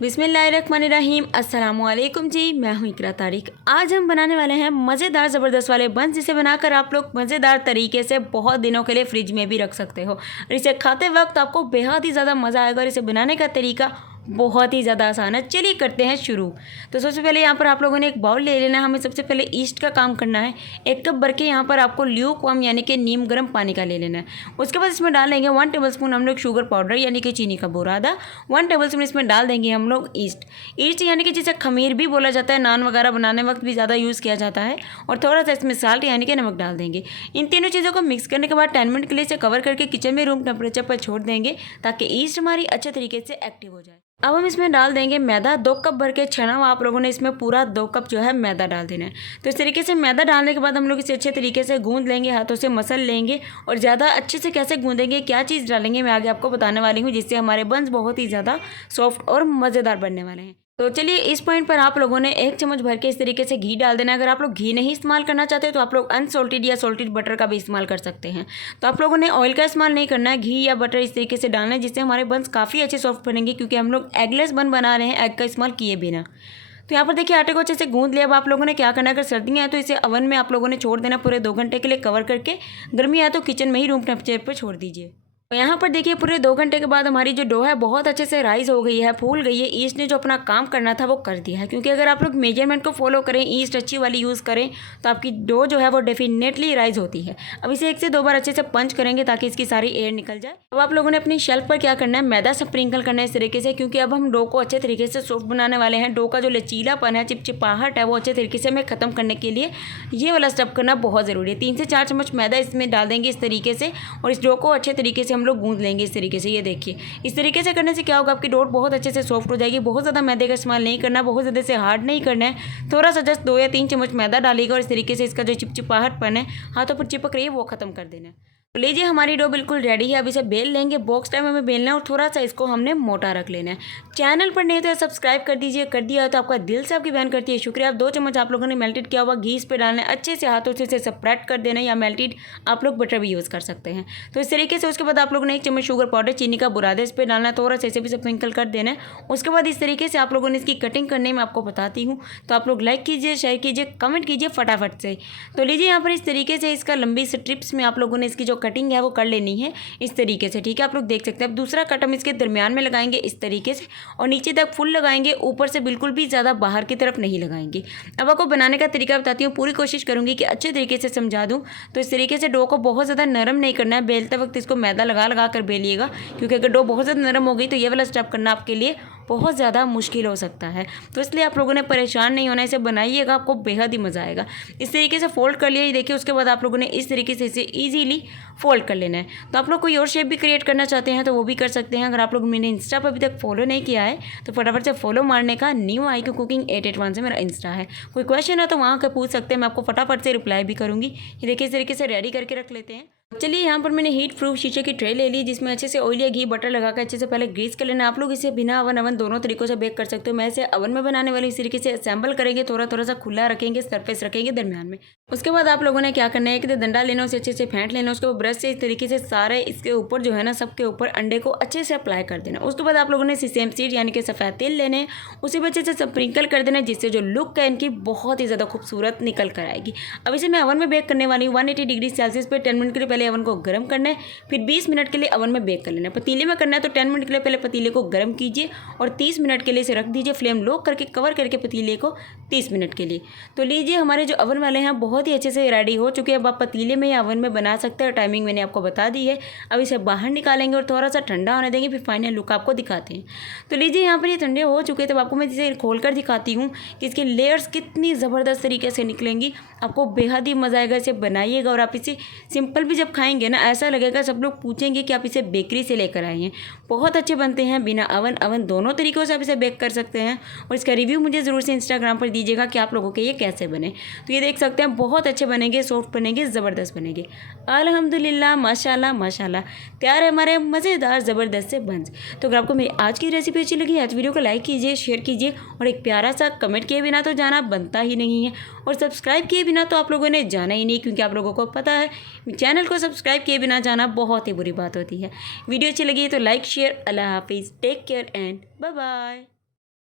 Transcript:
बिस्मिल्लाहिर्रहमानिर्रहीम अस्सलामुअलैकुम जी। मैं हूँ इकरा तारिक। आज हम बनाने वाले हैं मज़ेदार ज़बरदस्त वाले बंस, जिसे बनाकर आप लोग मज़ेदार तरीके से बहुत दिनों के लिए फ्रिज में भी रख सकते हो और इसे खाते वक्त आपको बेहद ही ज़्यादा मज़ा आएगा। और इसे बनाने का तरीका बहुत ही ज़्यादा आसान है। चलिए करते हैं शुरू। तो सबसे पहले यहाँ पर आप लोगों ने एक बाउल ले लेना है। हमें सबसे पहले ईस्ट का काम करना है। 1 कप भर के यहाँ पर आपको ल्यूक वार्म यानी कि नीम गर्म पानी का ले लेना है। उसके बाद इसमें डाल देंगे 1 टेबलस्पून हम लोग शुगर पाउडर यानी कि चीनी का बुरादा। 1 टेबलस्पून इसमें डाल देंगे हम लोग ईस्ट यानी कि जिसे खमीर भी बोला जाता है, नान वगैरह बनाने वक्त भी ज़्यादा यूज़ किया जाता है। और थोड़ा सा इसमें साल्ट यानी कि नमक डाल देंगे। इन तीनों चीज़ों को मिक्स करने के बाद 10 मिनट के लिए इसे कवर करके किचन में रूम टेम्परेचर पर छोड़ देंगे ताकि ईस्ट हमारी अच्छे तरीके से एक्टिव हो जाए। अब हम इसमें डाल देंगे मैदा। 2 कप भर के छना हुआ आप लोगों ने इसमें पूरा 2 कप जो है मैदा डाल देना है। तो इस तरीके से मैदा डालने के बाद हम लोग इसे अच्छे तरीके से गूंद लेंगे, हाथों से मसल लेंगे। और ज़्यादा अच्छे से कैसे गूंदेंगे, क्या चीज़ डालेंगे, मैं आगे आपको बताने वाली हूँ, जिससे हमारे बंस बहुत ही ज़्यादा सॉफ्ट और मज़ेदार बनने वाले हैं। तो चलिए इस पॉइंट पर आप लोगों ने 1 चम्मच भर के इस तरीके से घी डाल देना है। अगर आप लोग घी नहीं इस्तेमाल करना चाहते तो आप लोग अनसॉल्टेड या सॉल्टेड बटर का भी इस्तेमाल कर सकते हैं। तो आप लोगों ने ऑयल का इस्तेमाल नहीं करना है, घी या बटर इस तरीके से डालना है, जिससे हमारे बंस काफ़ी अच्छे सॉफ्ट बनेंगे, क्योंकि हम लोग एगलेस बन बना रहे हैं एग का इस्तेमाल किए बिना। तो यहाँ पर देखिए आटे को अच्छे से गूंद लिया। अब आप लोगों ने क्या करना है, अगर सर्दियाँ हैं तो इसे ओवन में आप लोगों ने छोड़ देना पूरे 2 घंटे के लिए कवर करके। गर्मी है तो किचन में ही रूम टेम्परेचर पर छोड़ दीजिए। तो यहाँ पर देखिए पूरे 2 घंटे के बाद हमारी जो डो है बहुत अच्छे से राइज हो गई है, फूल गई है। ईस्ट ने जो अपना काम करना था वो कर दिया है, क्योंकि अगर आप लोग मेजरमेंट को फॉलो करें, ईस्ट अच्छी वाली यूज़ करें, तो आपकी डो जो है वो डेफिनेटली राइज होती है। अब इसे 1 से 2 बार अच्छे से पंच करेंगे ताकि इसकी सारी एयर निकल जाए। अब आप लोगों ने अपनी शेल्फ पर क्या करना है, मैदा स्प्रिंकल करना है इस तरीके से, क्योंकि अब हम डो को अच्छे तरीके से सॉफ्ट बनाने वाले हैं। डो का जो लचीलापन है, चिपचिपाहट है, वो अच्छे तरीके से हमें ख़त्म करने के लिए ये वाला स्टेप करना बहुत ज़रूरी है। 3 से 4 चम्मच मैदा इसमें डाल देंगे इस तरीके से, और इस डो को अच्छे तरीके से हम लोग गूंद लेंगे इस तरीके से। ये देखिए इस तरीके से करने से क्या होगा, आपकी डो बहुत अच्छे से सॉफ्ट हो जाएगी। बहुत ज़्यादा मैदे का इस्तेमाल नहीं करना, बहुत ज़्यादा से हार्ड नहीं करना है। थोड़ा सा जस्ट 2 या 3 चम्मच मैदा डालिएगा और इस तरीके से इसका जो चिपचिपाहटपन है, हाथों पर चिपक रही है, वो ख़त्म कर देना है। तो लीजिए हमारी डो बिल्कुल रेडी है। अब इसे बेल लेंगे। बॉक्स टाइम हमें बेलना है और थोड़ा सा इसको हमने मोटा रख लेना है। चैनल पर नहीं तो सब्सक्राइब कर दीजिए, कर दिया है तो आपका दिल से आपकी बहन करती है शुक्रिया। अब 2 चम्मच आप लोगों ने मेल्टेड किया हुआ घी इस पर डालना है, अच्छे से हाथों से इसे स्प्रेड कर देना है, या मेल्टेड आप लोग बटर भी यूज़ कर सकते हैं। तो इस तरीके से उसके बाद आप लोगों ने 1 चम्मच शुगर पाउडर चीनी का बुरादा इस पर डालना है, थोड़ा सा इसे भी स्प्रिंकल कर देना है। उसके बाद इस तरीके से आप लोगों ने इसकी कटिंग करने में आपको बताती हूँ, तो आप लोग लाइक कीजिए, शेयर कीजिए, कमेंट कीजिए फटाफट से। तो लीजिए यहाँ पर इस तरीके से इसका लंबी स्ट्रिप्स में आप लोगों ने इसकी जो कटिंग है वो कर लेनी है इस तरीके से, ठीक है। आप लोग देख सकते हैं। अब दूसरा कट हम इसके दरमियान में लगाएंगे इस तरीके से, और नीचे तक फुल लगाएंगे, ऊपर से बिल्कुल भी ज़्यादा बाहर की तरफ नहीं लगाएंगे। अब आपको बनाने का तरीका बताती हूँ, पूरी कोशिश करूँगी कि अच्छे तरीके से समझा दूँ। तो इस तरीके से डो को बहुत ज़्यादा नरम नहीं करना है, बेलते वक्त इसको मैदा लगा लगा कर बेलिएगा, क्योंकि अगर डो बहुत ज़्यादा नरम हो गई तो ये वाला स्टेप करना आपके लिए बहुत ज़्यादा मुश्किल हो सकता है। तो इसलिए आप लोगों ने परेशान नहीं होना, इसे बनाइएगा, आपको बेहद ही मज़ा आएगा। इस तरीके से फोल्ड कर लिया, ये देखिए। उसके बाद आप लोगों ने इस तरीके से इसे ईजीली फोल्ड कर लेना है। तो आप लोग कोई और शेप भी क्रिएट करना चाहते हैं तो वो भी कर सकते हैं। अगर आप लोग मैंने इंस्टा पर अभी तक फॉलो नहीं किया है तो फटाफट से फॉलो मारने का। न्यू आई क्यू कुकिंग 881 से मेरा इंस्टा है। कोई क्वेश्चन है तो वहाँ का पूछ सकते हैं, मैं आपको फटाफट से रिप्लाई भी करूँगी। ये देखिए इस तरीके से रेडी करके रख लेते हैं। चलिए यहाँ पर मैंने हीट प्रूफ शीशे की ट्रे ले ली, जिसमें अच्छे से ऑयल या घी बटर लगाकर अच्छे से पहले ग्रीस कर लेना। आप लोग इसे बिना अवन दोनों तरीकों से बेक कर सकते हो। मैं इसे अवन में बनाने वाली इस तरीके से असेंबल करेंगे, थोड़ा थोड़ा सा खुला रखेंगे, सरफेस रखेंगे दरमियान में। उसके बाद आप लोगों ने क्या करना है, एक डंडा लेना, उसे अच्छे से फेंट लेना। उसके बाद ब्रश से इस तरीके से सारे इसके ऊपर जो है ना, सबके ऊपर अंडे को अच्छे से अप्लाई कर देना। उसके बाद आप लोगों ने सेसम सीड यानी कि सफ़ेद तेल लेने, उसी में अच्छे से स्प्रिंकल कर देना, जिससे जो लुक है इनकी बहुत ही ज़्यादा खूबसूरत निकल कर आएगी। अब इसे मैं अवन में बेक करने वाली हूँ 180 डिग्री सेल्सियस पर 10 मिनट के लिए। पहले अवन को गर्म करना है, फिर 20 मिनट के लिए अवन में बेक कर लेना है। पतीले में करना है तो 10 मिनट के लिए पहले पतीले को गर्म कीजिए और 30 मिनट के लिए इसे रख दीजिए। फ्लेम लो करके कवर करके पतीले को 30 मिनट के लिए। तो लीजिए हमारे जो अवन वाले हैं बहुत ही अच्छे से रेडी हो चुके हैं। अब आप पतीले में या अवन में बना सकते हैं, टाइमिंग मैंने आपको बता दी है। अब इसे बाहर निकालेंगे और थोड़ा सा ठंडा होने देंगे, फिर फाइनल लुक आपको दिखाते हैं। तो लीजिए यहाँ पर ये ठंडे हो चुके हैं, तब आपको मैं इसे खोल कर दिखाती हूँ कि इसकी लेयर्स कितनी ज़बरदस्त तरीके से निकलेंगी। आपको बेहद ही मज़ा आएगा, इसे बनाइएगा। और आप इसे सिंपल भी जब खाएंगे ना, ऐसा लगेगा सब लोग पूछेंगे कि आप इसे बेकरी से लेकर आए हैं। बहुत अच्छे बनते हैं, बिना अवन दोनों तरीक़ों से आप इसे बेक कर सकते हैं। और इसका रिव्यू मुझे ज़रूर से इंस्टाग्राम पर दीजिएगा कि आप लोगों के ये कैसे बने। तो ये देख सकते हैं बहुत अच्छे बनेंगे, सॉफ्ट बनेंगे, ज़बरदस्त बनेंगे। अल्हम्दुलिल्लाह, माशाल्लाह माशाल्लाह, तैयार है हमारे मज़ेदार ज़बरदस्त से बंस। तो अगर आपको मेरी आज की रेसिपी अच्छी लगी, आज वीडियो को लाइक कीजिए, शेयर कीजिए, और एक प्यारा सा कमेंट किए बिना तो जाना बनता ही नहीं है। और सब्सक्राइब किए बिना तो आप लोगों ने जाना ही नहीं, क्योंकि आप लोगों को पता है चैनल को सब्सक्राइब किए बिना जाना बहुत ही बुरी बात होती है। वीडियो अच्छी लगी तो लाइक शेयर। अल्लाह हाफिज़, take care and bye bye.